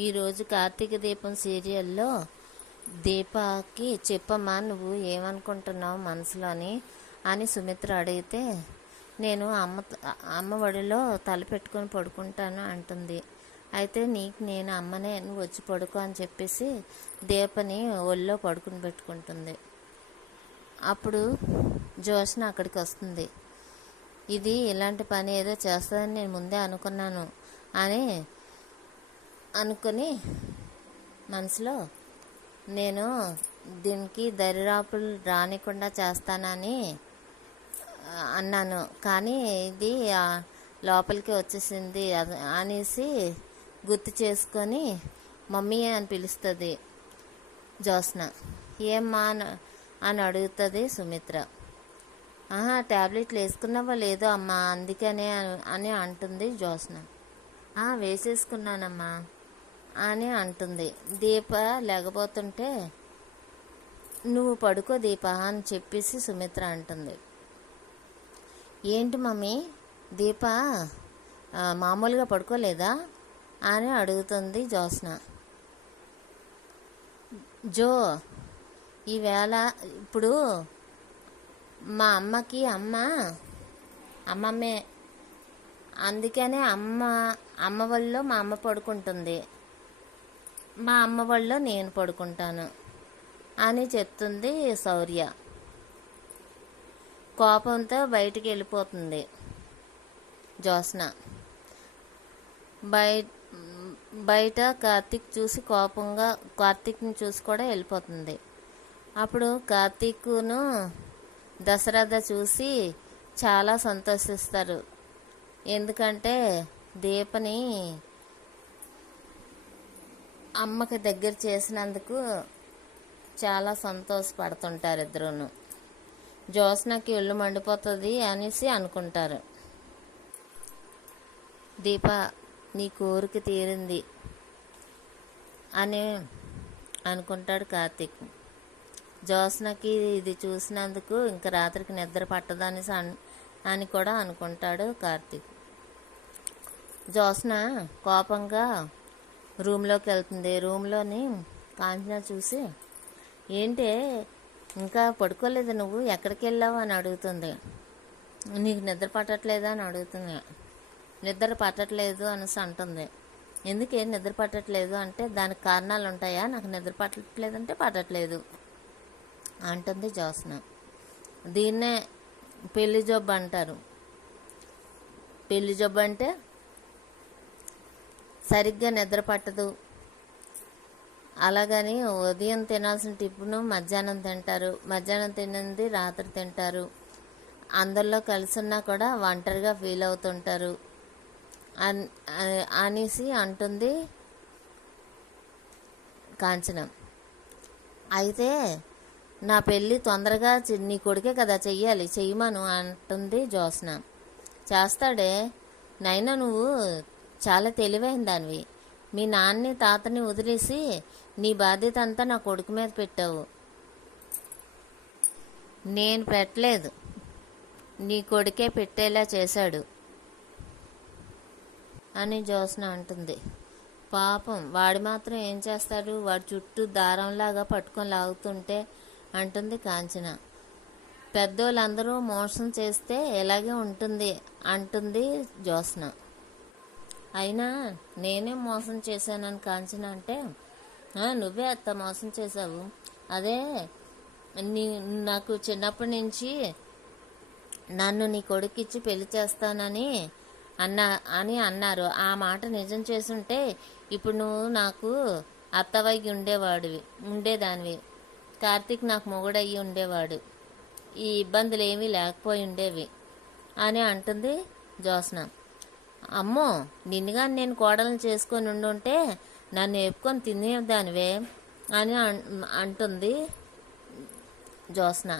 ఈరోజు కార్తీక దీపం సీరియల్లో దీపాకి చెప్పమ్మా నువ్వు ఏమనుకుంటున్నావు మనసులోని అని సుమిత్ర అడిగితే నేను అమ్మ ఒడిలో తల పెట్టుకొని పడుకుంటాను అంటుంది. అయితే నీకు నేను అమ్మనే నువ్వు వచ్చి పడుకో అని చెప్పేసి దీపని ఒళ్ళో పడుకుని పెట్టుకుంటుంది. అప్పుడు జోష్న అక్కడికి వస్తుంది. ఇది ఇలాంటి పని ఏదో చేస్తుందని నేను ముందే అనుకున్నాను అని అనుకుని మనసులో నేను దీనికి దరిదాపులు రానికుండా చేస్తానని అన్నాను, కానీ ఇది లోపలికి వచ్చేసింది అనేసి గుర్తు చేసుకొని మమ్మీ అని పిలుస్తుంది జోష్న. ఏమ్మా అని అడుగుతుంది సుమిత్ర. ట్యాబ్లెట్లు వేసుకున్నావా లేదో అమ్మా అందుకనే అని అంటుంది జోష్న. వేసేసుకున్నానమ్మా అని అంటుంది. దీప లేకపోతుంటే నువ్వు పడుకో దీప అని చెప్పేసి సుమిత్ర అంటుంది. ఏంటి మమ్మీ దీప మామూలుగా పడుకోలేదా అని అడుగుతుంది జోష్న. జో ఈవేళ ఇప్పుడు మా అమ్మకి అమ్మమ్మే, అందుకనే అమ్మ వాళ్ళలో మా అమ్మ పడుకుంటుంది, మా అమ్మ వాళ్ళలో నేను పడుకుంటాను అని చెప్తుంది శౌర్య. కోపంతో బయటికి వెళ్ళిపోతుంది జోష్న. బయట కార్తీక్ని చూసి కూడా వెళ్ళిపోతుంది. అప్పుడు కార్తీక్ను దశరథ చూసి చాలా సంతోషిస్తారు. ఎందుకంటే దీపని అమ్మకి దగ్గర చేసినందుకు చాలా సంతోషపడుతుంటారు ఇద్దరును. జోష్నకి ఒళ్ళు మండిపోతుంది అనేసి అనుకుంటారు. దీప నీ కోరిక తీరింది అని అనుకుంటాడు కార్తీక్. జోష్నకి ఇది చూసినందుకు ఇంకా రాత్రికి నిద్ర పట్టదని అని కూడా అనుకుంటాడు కార్తీక్. జోష్న కోపంగా రూమ్లోకి వెళ్తుంది. రూమ్లోని కాంచన చూసి ఏంటి ఇంకా పడుకోలేదు నువ్వు ఎక్కడికి వెళ్ళావు అని అడుగుతుంది. నీకు నిద్ర పట్టట్లేదా అని అడుగుతుంది. నిద్ర పట్టట్లేదు అనేసి అంటుంది. ఎందుకేం నిద్ర పట్టట్లేదు అంటే దానికి కారణాలు ఉంటాయా, నాకు నిద్ర పట్టట్లేదు అంటే పట్టట్లేదు అంటుంది జోష్న. దీన్నే పెళ్లి జబ్బు అంటారు. పెళ్లి జబ్బు అంటే సరిగ్గా నిద్ర పట్టదు, అలాగని ఉదయం తినాల్సిన టిఫిన్ మధ్యాహ్నం తింటారు, మధ్యాహ్నం తిన్నది రాత్రి తింటారు, అందరిలో కలిసిన్నా కూడా ఒంటరిగా ఫీల్ అవుతుంటారు అనేసి అంటుంది కాంచనం. అయితే నా పెళ్ళి తొందరగా నీ కొడుకే కదా చెయ్యాలి, చెయ్యమను అంటుంది జోష్న. చేస్తాడే నైనా, నువ్వు చాలా తెలివైన దానివి, మీ నాన్నని తాతని వదిలేసి నీ బాధ్యత అంతా నా కొడుకు మీద పెట్టావు. నేను పెట్టలేదు, నీ కొడుకే పెట్టేలా చేశాడు అని జోష్న అంటుంది. పాపం వాడు మాత్రం ఏం చేస్తాడు, వాడి చుట్టూ దారంలాగా పట్టుకొని లాగుతుంటే అంటుంది కాంచన. పెద్దోళ్ళందరూ మోసం చేస్తే ఎలాగే ఉంటుంది అంటుంది జోష్న. అయినా నేనే మోసం చేశానని కాంచన అంటే నువ్వే అత్త మోసం చేశావు, అదే నాకు చిన్నప్పటి నుంచి నన్ను నీ కొడుకిచ్చి పెళ్లి చేస్తానని అన్నారు. ఆ మాట నిజం చేసుంటే ఇప్పుడు నువ్వు నాకు అత్తవయ్యి ఉండేదానివి, కార్తీక్ నాకు మొగుడయ్యి ఉండేవాడు, ఈ ఇబ్బందులు ఏమీ లేకపోయి ఉండేవి అని అంటుంది జోష్న. అమ్మో నిన్నుగా నేను కోడలను చేసుకొని ఉండుంటే నన్ను ఎప్పుకొని తినేదానివే అని అంటుంది జోష్న.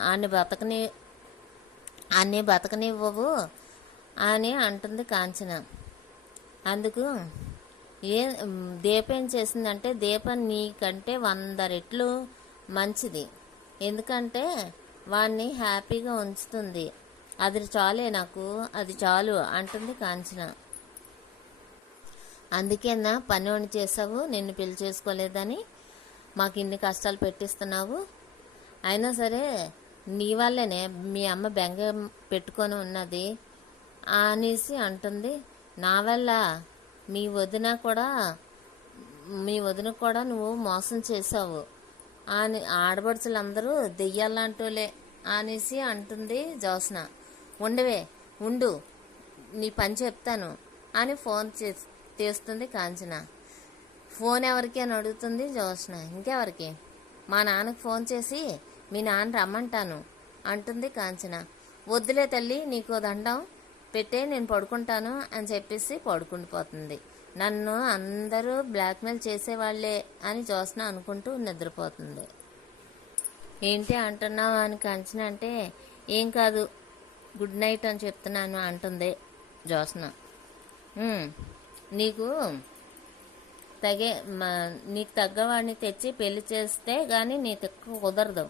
అన్ని బతకనివ్వవు అని అంటుంది కాంచన. అందుకు దీపం చేసిందంటే దీపం నీకంటే 100 రెట్లు మంచిది, ఎందుకంటే వాడిని హ్యాపీగా ఉంచుతుంది, అది చాలే నాకు, అది చాలు అంటుంది కాంచన. అందుకేనా పని చేసావు, నిన్ను పెళ్లి చేసుకోలేదని మాకు ఇన్ని కష్టాలు పెట్టిస్తున్నావు. అయినా సరే నీ వల్లనే మీ అమ్మ బెంగ పెట్టుకొని ఉన్నది అనేసి అంటుంది. నా వల్ల మీ వదిన కూడా మీ వదిన కూడా నువ్వు మోసం చేసావు అని ఆడపడుచులందరూ దెయ్యాలంటూలే అనేసి అంటుంది జ్యోత్స్న. ఉండవే ఉండు, నీ పని చెప్తాను అని ఫోన్ తీస్తుంది కాంచన. ఫోన్ ఎవరికి అని అడుగుతుంది జ్యోత్స్న. ఇంకెవరికి, మా నాన్నకు ఫోన్ చేసి మీ నాన్న రమ్మంటాను అంటుంది కాంచన. వద్దులే తల్లి, నీకు దండం పెట్టే, నేను పడుకుంటాను అని చెప్పేసి పడుకుండిపోతుంది. నన్ను అందరూ బ్లాక్మెయిల్ చేసేవాళ్లే అని జ్యోత్స్న అనుకుంటూ నిద్రపోతుంది. ఏంటి అంటున్నావు అని కాంచన అంటే, ఏం కాదు గుడ్ నైట్ అని చెప్తున్నాను అంటుంది జ్యోత్స్న. నీకు తగ్గవాడిని తెచ్చి పెళ్లి చేస్తే గాని నీకు కుదరదు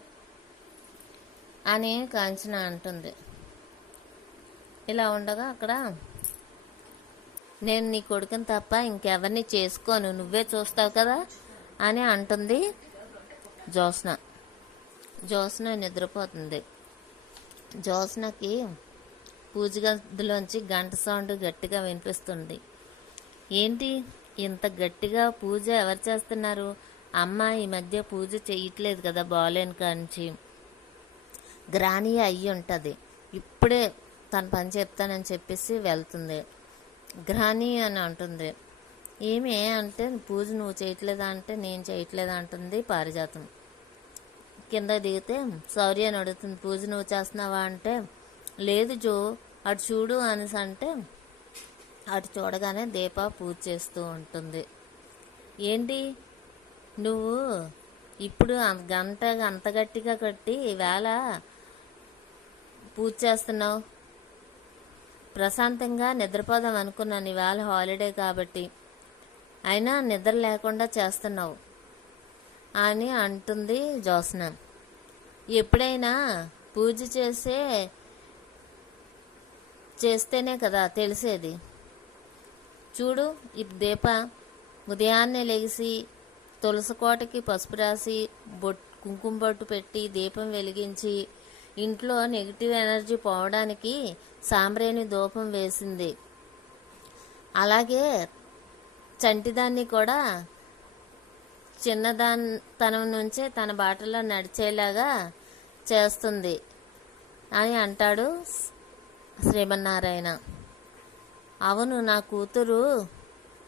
అని కాంచన అంటుంది. ఇలా ఉండగా అక్కడ, నేను నీ కొడుకుని తప్ప ఇంకెవరిని చేసుకోను, నువ్వే చూస్తావు కదా అని అంటుంది జ్యోత్స్న. జ్యోత్స్న నిద్రపోతుంది. జ్యోత్స్నకి పూజ గదిలోంచి గంట సౌండ్ గట్టిగా వినిపిస్తుంది. ఏంటి ఇంత గట్టిగా పూజ ఎవరు చేస్తున్నారు? అమ్మ ఈ మధ్య పూజ చేయట్లేదు కదా బాలేని కాంచి. గ్రానీ అయ్యి ఉంటుంది. ఇప్పుడే తన పని చెప్తానని చెప్పేసి వెళ్తుంది. గ్రానీ అని అంటుంది. ఏమే అంటే, పూజ నువ్వు చేయట్లేదా అంటే, నేను చేయట్లేదా అంటుంది పారిజాతం. కింద దిగితే శౌర్య అని అడుగుతుంది. పూజ నువ్వు చేస్తున్నావా అంటే, లేదు జో అటు చూడు అనేసి అంటే, అటు చూడగానే దీప పూజ చేస్తూ ఉంటుంది. ఏంటి నువ్వు ఇప్పుడు అంత గట్టిగా కట్టి ఈవేళ పూజ చేస్తున్నావు? ప్రశాంతంగా నిద్రపోదాం అనుకున్నాను, ఇవాళ హాలిడే కాబట్టి, అయినా నిద్ర లేకుండా చేస్తున్నావు అని అంటుంది జ్యోత్స్న. ఎప్పుడైనా పూజ చేస్తేనే కదా తెలిసేది. చూడు ఈ దీప ఉదయాన్నే లెగిసి తులసి కోటకి పసుపు రాసి కుంకుమ బొట్టు పెట్టి దీపం వెలిగించి ఇంట్లో నెగిటివ్ ఎనర్జీ పోవడానికి సాంబ్రేణి ధూపం వేసింది. అలాగే చంటిదాన్ని కూడా చిన్నదానితనం నుంచే తన బాటలో నడిచేలాగా చేస్తుంది అని అంటాడు శ్రీమన్నారాయణ. అవును, నా కూతురు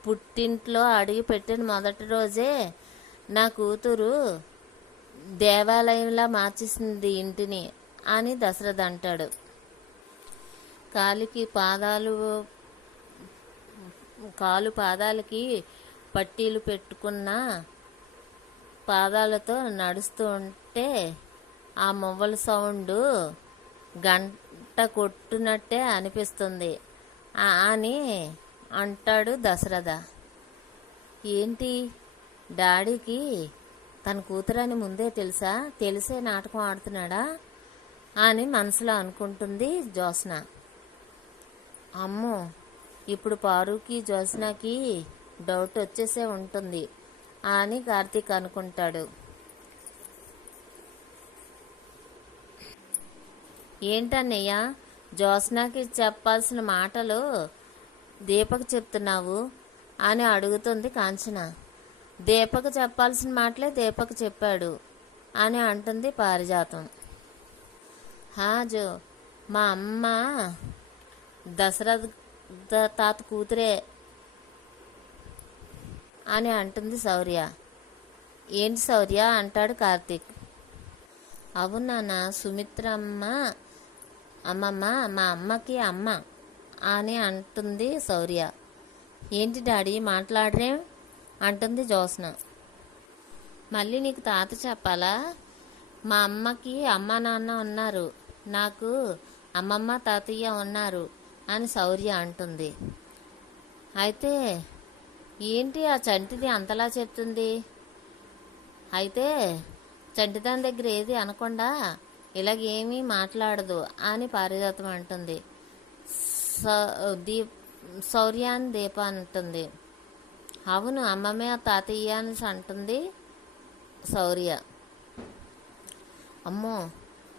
పుట్టింట్లో అడిగి పెట్టిన మొదటి రోజే నా కూతురు దేవాలయంలా మార్చేసింది ఇంటిని అని దశరథ అంటాడు. పాదాలకి పట్టీలు పెట్టుకున్న పాదాలతో నడుస్తూ ఉంటే ఆ మువ్వల సౌండ్ గంట కొట్టునట్టే అనిపిస్తుంది అని అంటాడు దశరథ. ఏంటి డాడీకి తన కూతురని ముందే తెలిసే నాటకం ఆడుతున్నాడా అని మనసులో అనుకుంటుంది జ్యోత్స్న. అమ్మో, ఇప్పుడు పారుకి జ్యోత్స్నకి డౌట్ వచ్చేసే ఉంటుంది అని కార్తీక్ అనుకుంటాడు. ఏంటన్నయ్య జ్యోత్స్నకి చెప్పాల్సిన మాటలు దీపక్ చెప్తున్నావు అని అడుగుతుంది కాంచన. దీపక్ చెప్పాల్సిన మాటలే దీపక్ చెప్పాడు అని అంటుంది పారిజాతం. జో, మా అమ్మ దశరథ తాత కూతురే అని అంటుంది శౌర్య. ఏంటి శౌర్య అంటాడు కార్తీక్. అవునా, సుమిత్ర అమ్మమ్మ మా అమ్మకి అమ్మ అని అంటుంది శౌర్య. ఏంటి డాడీ మాట్లాడరే అంటుంది జ్యోత్స్న. మళ్ళీ నీకు తాత చెప్పాలా? మా అమ్మకి అమ్మ నాన్న ఉన్నారు, నాకు అమ్మమ్మ తాతయ్య ఉన్నారు అని శౌర్య అంటుంది. అయితే ఏంటి ఆ చంటిది అంతలా చెప్తుంది? అయితే చంటిదాని దగ్గర ఏది అనకుండా ఇలాగేమీ మాట్లాడదు అని పారిజాతం అంటుంది. శౌర్య అని దీప అంటుంది. అవును, అమ్మమ్మ తాతయ్య అని అంటుంది శౌర్య. అమ్మో,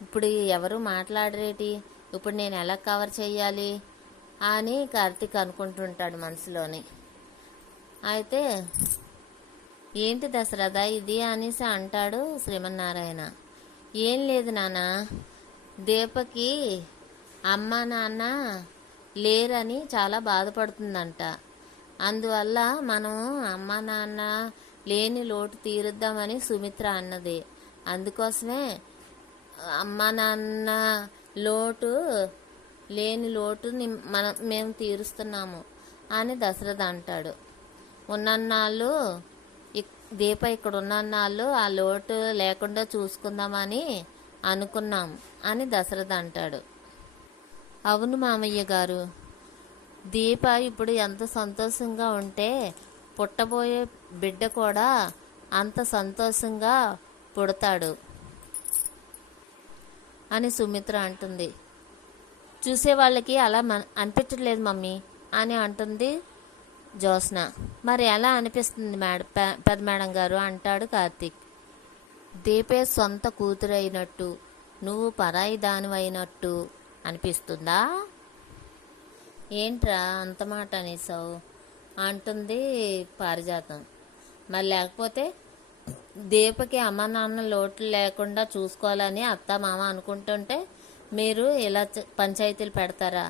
ఇప్పుడు ఎవరు మాట్లాడరేటి, ఇప్పుడు నేను ఎలా కవర్ చేయాలి అని కార్తీక్ అనుకుంటుంటాడు మనసులోని. అయితే ఏంటి దశరథ ఇది అనేసి అంటాడు శ్రీమన్నారాయణ. ఏం లేదు నాన్న, దీపకి అమ్మ నాన్న లేరని చాలా బాధపడుతుందంట. అందువల్ల మనం అమ్మ నాన్న లేని లోటు తీరుద్దామని సుమిత్ర అన్నది. అందుకోసమే అమ్మ నాన్న లోటు లేని లోటుని మేము తీరుస్తున్నాము అని దశరథ అంటాడు. ఉన్నన్నాళ్ళు దీప ఇక్కడ ఉన్నన్నాళ్ళు ఆ లోటు లేకుండా చూసుకుందామని అనుకున్నాం అని దశరథ అంటాడు. అవును మామయ్య గారు, దీప ఇప్పుడు ఎంత సంతోషంగా ఉంటే పుట్టబోయే బిడ్డ కూడా అంత సంతోషంగా పుడతాడు అని సుమిత్ర అంటుంది. చూసేవాళ్ళకి అలా అనిపించట్లేదు మమ్మీ అని అంటుంది జ్యోత్స్న. మరి ఎలా అనిపిస్తుంది పెద్ద మేడం గారు అంటాడు కార్తీక్. దీపే సొంత కూతురైనట్టు, నువ్వు పరాయి దానివైనట్టు అనిపిస్తుందా? ఏంట్రా అంత మాట అనేసావు అంటుంది పారిజాతం. మరి లేకపోతే దీపకి అమ్మ నాన్న లోట్లు లేకుండా చూసుకోవాలని అత్త మామ అనుకుంటుంటే మీరు ఇలా పంచాయతీలు పెడతారా?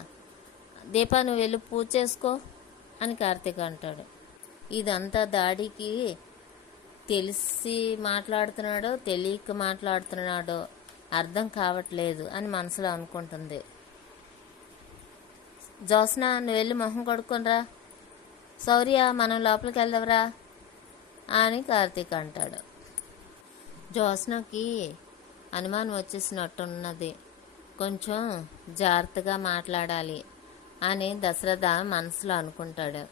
దీప నువ్వు వెళ్ళి పూజ చేసుకో అని కార్తీక్ అంటాడు. ఇదంతా దాడికి తెలిసి మాట్లాడుతున్నాడో తెలియక మాట్లాడుతున్నాడో అర్థం కావట్లేదు అని మనసులో అనుకుంటుంది. జ్యోత్స్న నువ్వు వెళ్ళి మొహం కడుక్కొనిరా, శౌర్య మనం లోపలికి వెళ్దాంరా అని కార్తీక్ అంటాడు. జ్యోత్స్నకి అనుమానం వచ్చేసినట్టున్నది, కొంచెం జాగ్రత్తగా మాట్లాడాలి అని దశరథ మనసులో అనుకుంటాడు.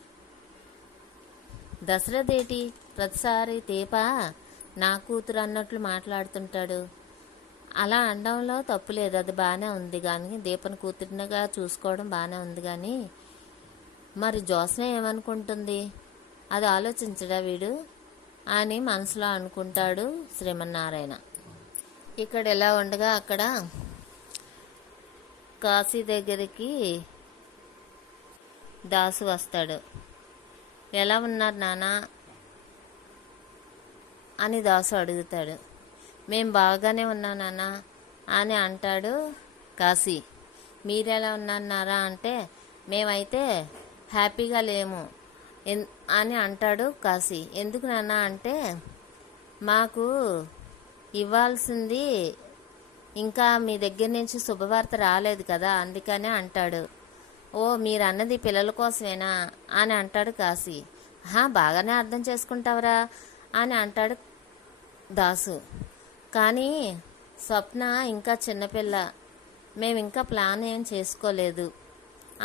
దశరథ ఏంటి ప్రతిసారి దీప నా కూతురు అన్నట్లు మాట్లాడుతుంటాడు? అలా అనడంలో తప్పు లేదు, అది బాగానే ఉంది కానీ దీపను కూతురినిగా చూసుకోవడం బాగానే ఉంది కానీ మరి జ్యోత్స్న ఏమనుకుంటుంది అది ఆలోచించడా వీడు అని మనసులో అనుకుంటాడు శ్రీమన్నారాయణ. ఇక్కడ ఎలా ఉండగా అక్కడ కాశీ దగ్గరికి దాసు వస్తాడు. ఎలా ఉన్నారు నాన్న అని దాసు అడుగుతాడు. మేం బాగానే ఉన్నాం నాన్న అని అంటాడు కాశీ. మీరెలా ఉన్నారా అంటే మేమైతే హ్యాపీగా లేము అని అంటాడు కాశీ. ఎందుకు నాన్న అంటే మాకు ఇవ్వాల్సింది ఇంకా మీ దగ్గర నుంచి శుభవార్త రాలేదు కదా అందుకనే అంటాడు. ఓ మీరు అన్నది పిల్లల కోసమేనా అని అంటాడు కాశీ. బాగానే అర్థం చేసుకుంటావరా అని అంటాడు దాసు. కానీ స్వప్న ఇంకా చిన్నపిల్ల, మేము ఇంకా ప్లాన్ ఏం చేసుకోలేదు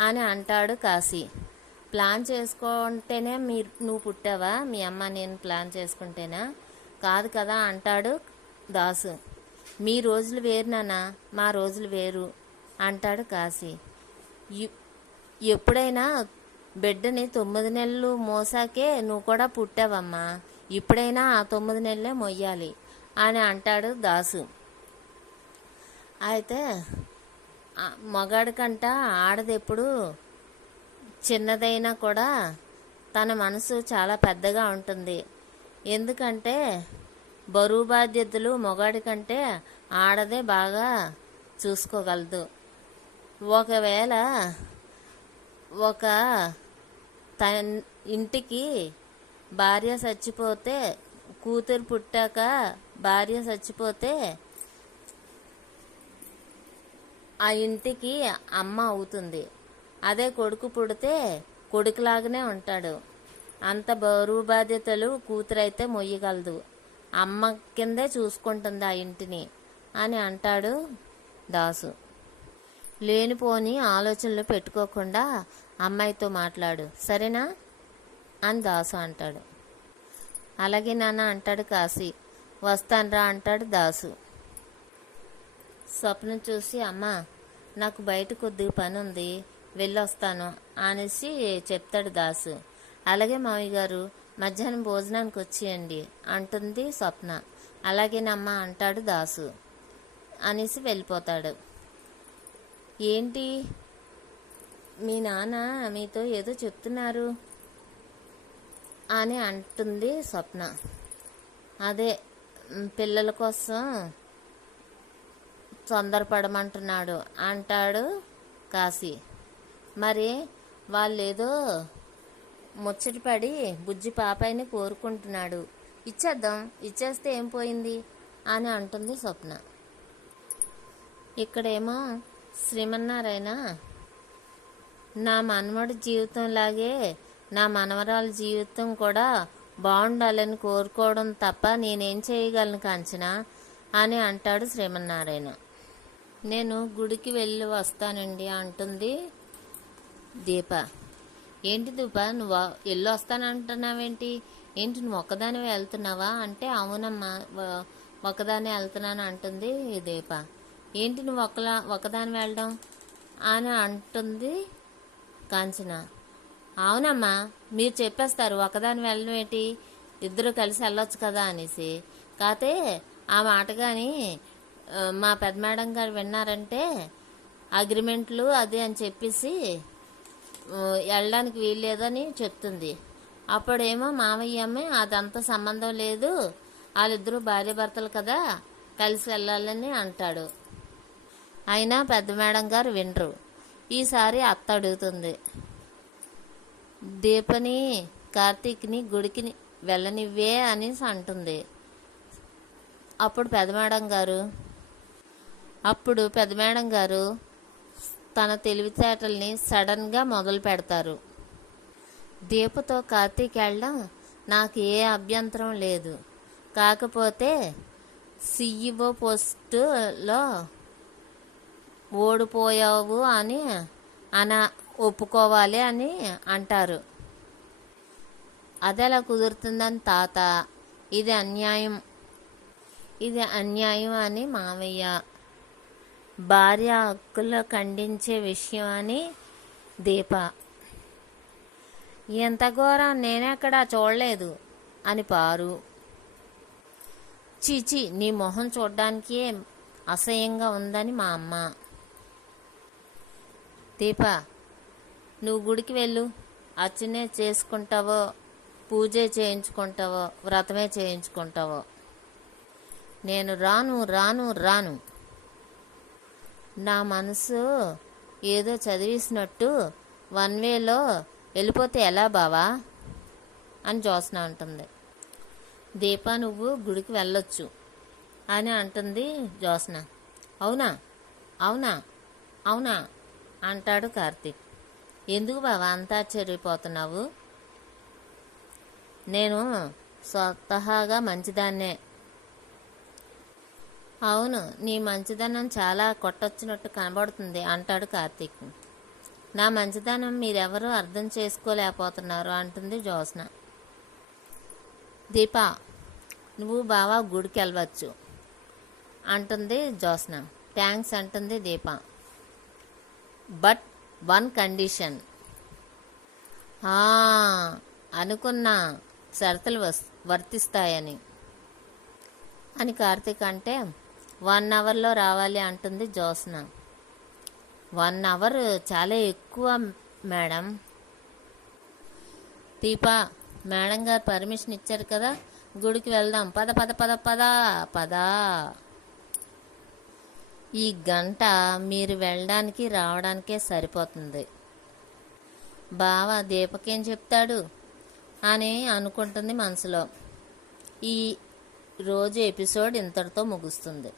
అని అంటాడు కాశీ. ప్లాన్ చేసుకుంటేనే నువ్వు పుట్టావా? మీ అమ్మ నేను ప్లాన్ చేసుకుంటేనా? కాదు కదా అంటాడు దాసు. మీ రోజులు వేరు నాన్న, మా రోజులు వేరు అంటాడు కాశీ. ఎప్పుడైనా బిడ్డని 9 నెలలు మోసాకే నువ్వు కూడా పుట్టావమ్మా, ఇప్పుడైనా ఆ 9 నెలలే మొయ్యాలి అని అంటాడు దాసు. అయితే మగాడి కంట ఆడది ఎప్పుడు చిన్నదైనా కూడా తన మనసు చాలా పెద్దగా ఉంటుంది. ఎందుకంటే బరువు బాధ్యతలు మొగాడి కంటే ఆడదే బాగా చూసుకోగలదు. ఒకవేళ ఒక తన ఇంటికి భార్య చచ్చిపోతే, కూతురు పుట్టాక భార్య చచ్చిపోతే ఆ ఇంటికి అమ్మ అవుతుంది. అదే కొడుకు పుడితే కొడుకులాగానే ఉంటాడు. అంత బరువు బాధ్యతలు కూతురైతే మొయ్యగలదు, అమ్మ కిందే చూసుకుంటుంది ఆ ఇంటిని అని అంటాడు దాసు. లేనిపోని ఆలోచనలు పెట్టుకోకుండా అమ్మాయితో మాట్లాడు సరేనా అని దాసు అంటాడు. అలాగే నాన్న అంటాడు కాశీ. వస్తానరా అంటాడు దాసు. స్వప్న చూసి అమ్మ నాకు బయట కొద్దిగా పని ఉంది వెళ్ళొస్తాను అనేసి చెప్తాడు దాసు. అలాగే మామయ్య గారు మధ్యాహ్నం భోజనానికి వచ్చేయండి అంటుంది స్వప్న. అలాగేనమ్మా అంటాడు దాసు. అనేసి వెళ్ళిపోతాడు. ఏంటి మీ నాన్న మీతో ఏదో చెప్తున్నారు అని అంటుంది స్వప్న. అదే పిల్లల కోసం తొందరపడమంటున్నాడు అంటాడు కాశీ. మరి వాళ్ళేదో ముచ్చటపడి బుజ్జి పాపాయిని కోరుకుంటున్నాడు, ఇచ్చేస్తే ఏం పోయింది అని అంటుంది స్వప్న. ఇక్కడేమో శ్రీమన్నారాయణ నా మనవడి జీవితంలాగే నా మనవరాల జీవితం కూడా బాగుండాలని కోరుకోవడం తప్ప నేనేం చేయగలను కాంచనా అని అంటాడు శ్రీమన్నారాయణ. నేను గుడికి వెళ్ళి వస్తానండి అంటుంది దీప. ఏంటి దీప, నువ్వు వెళ్ళి వస్తానంటున్నావేంటి? ఏంటి నువ్వు ఒక్కదాని వెళ్తున్నావా అంటే అవునమ్మా ఒకదాన్ని వెళ్తున్నాను అంటుంది దీప. ఏంటి నువ్వు ఒకదాని వెళ్ళడం అని అంటుంది కాంచన. అవునమ్మా మీరు చెప్పేస్తారు ఒకదాని వెళ్ళడం ఏంటి, ఇద్దరు కలిసి వెళ్ళొచ్చు కదా అనేసి. కాతే ఆ మాట కానీ మా పెద్ద మేడం గారు విన్నారంటే అగ్రిమెంట్లు అది అని చెప్పేసి వెళ్ళడానికి వీల్లేదని చెప్తుంది. అప్పుడేమో మామయ్యమ్మే అదంతా సంబంధం లేదు, వాళ్ళిద్దరూ భార్య భర్తలు కదా కలిసి వెళ్ళాలని అంటాడు. అయినా పెద్ద మేడం గారు వినరు. ఈసారి అత్త అడుగుతుంది, దీపని కార్తీక్ని గుడికి వెళ్ళనివ్వే అనేసి అంటుంది. అప్పుడు పెద్ద మేడం గారు తన తెలివితేటల్ని సడన్గా మొదలు పెడతారు. దీపతో కార్తీక్ వెళ్ళడం నాకు ఏ అభ్యంతరం లేదు, కాకపోతే CEO పోస్టులో ఓడిపోయావు అని ఒప్పుకోవాలి అని అంటారు. అదెలా కుదురుతుందని తాత, ఇది అన్యాయం అని మామయ్య, భార్య హక్కులు ఖండించే విషయం అని దీప. ఎంత ఘోరం నేనెక్కడా చూడలేదు అని పారు. చీచి నీ మొహం చూడ్డానికి అసహ్యంగా ఉందని మా అమ్మ. దీప నువ్వు గుడికి వెళ్ళు, అర్చనే చేసుకుంటావో పూజే చేయించుకుంటావో వ్రతమే చేయించుకుంటావో. నేను రాను. నా మనసు ఏదో చదివేసినట్టు 1 వేలో వెళ్ళిపోతే ఎలా బావా అని జ్యోత్స్న అంటుంది. దీప నువ్వు గుడికి వెళ్ళొచ్చు అని అంటుంది జ్యోత్స్న. అవునా అంటాడు కార్తీక్. ఎందుకు బావా అంత ఆశ్చర్యపోతున్నావు? నేను స్వతహాగా మంచిదాన్నే. అవును, నీ మంచిదనం చాలా కొట్టొచ్చినట్టు కనబడుతుంది అంటాడు కార్తీక్. నా మంచిదనం మీరెవరూ అర్థం చేసుకోలేకపోతున్నారు అంటుంది జ్యోత్స్న. దీప నువ్వు బావా గుడికి వెళ్ళవచ్చు అంటుంది జ్యోత్స్న. థ్యాంక్స్ అంటుంది దీప. But 1 condition. అనుకున్న షరతులు వర్తిస్తాయని అని కార్తీక్ అంటే 1 అవర్లో రావాలి అంటుంది జ్యోత్స్న. 1 అవర్ చాలా ఎక్కువ మేడం. దీప మేడం గారు పర్మిషన్ ఇచ్చారు కదా, గుడికి వెళ్దాం, పద. ఈ గంట మీరు వెళ్ళడానికి రావడానికే సరిపోతుంది. బావ దీపకేం చెప్తాడు అని అనుకుంటుంది మనసులో. ఈ రోజు ఎపిసోడ్ ఇంతటితో ముగుస్తుంది.